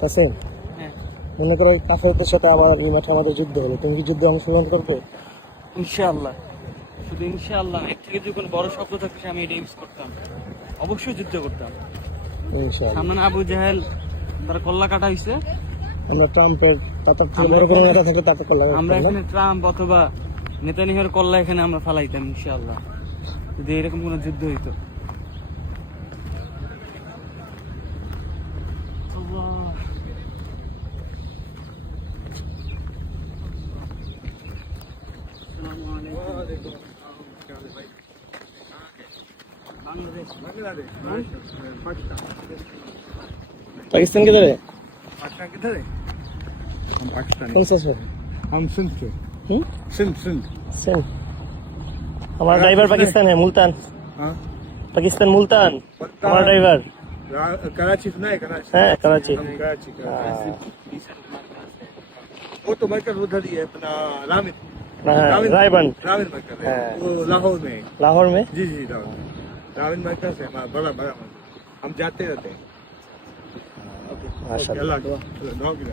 কাসেম, হ্যাঁ মনে করো কাফেরদের সাথে আবার এই মাঠে আমাদের যুদ্ধ হলো, তুমি কি যুদ্ধে অংশগ্রহণ করবে? ইনশাআল্লাহ, শুধু ইনশাআল্লাহ। এর থেকে যদি কোনো বড় শব্দ থাকছে আমি এটা ইউজ করতাম, অবশ্যই যুদ্ধ করতাম। ইনশাআল্লাহ। সামনে না আবু জাহেল, তারা কল্লা কাটা হয়েছে। আমরা ট্রাম্পের তাতার থেকে বড় কোনো নেতা থাকলে তাকে কল্লা আমরা কাটতাম না? এখানে ট্রাম্প অথবা নেতানিয়াহুর কল্লা এখানে আমরা ফালাইতাম ইনশাআল্লাহ, যদি এরকম কোনো যুদ্ধ হইতো। पाकिस्तान किधर है? पाकिस्तान किधर है? हम पाकिस्तानी। कौन सा शहर? हम सिंध से। सिंध सिंध। सिंध। हमारा ड्राइवर पाकिस्तान है, मुल्तान। हाँ पाकिस्तान मुल्तान, हमारा ड्राइवर कराची से नहीं, कराची है कराची। हम कराची वो तो मरकज उधर ही है अपना रामिन रायबन रामिन मरकज है हाँ। वो लाहौर में है। लाहौर में। जी जी लाहौर में रामिन मरकज है हमारा बड़ा बड़ा मरकज। हम जाते रहते हैं। माशाल्लाह। अल्लाह दुआ की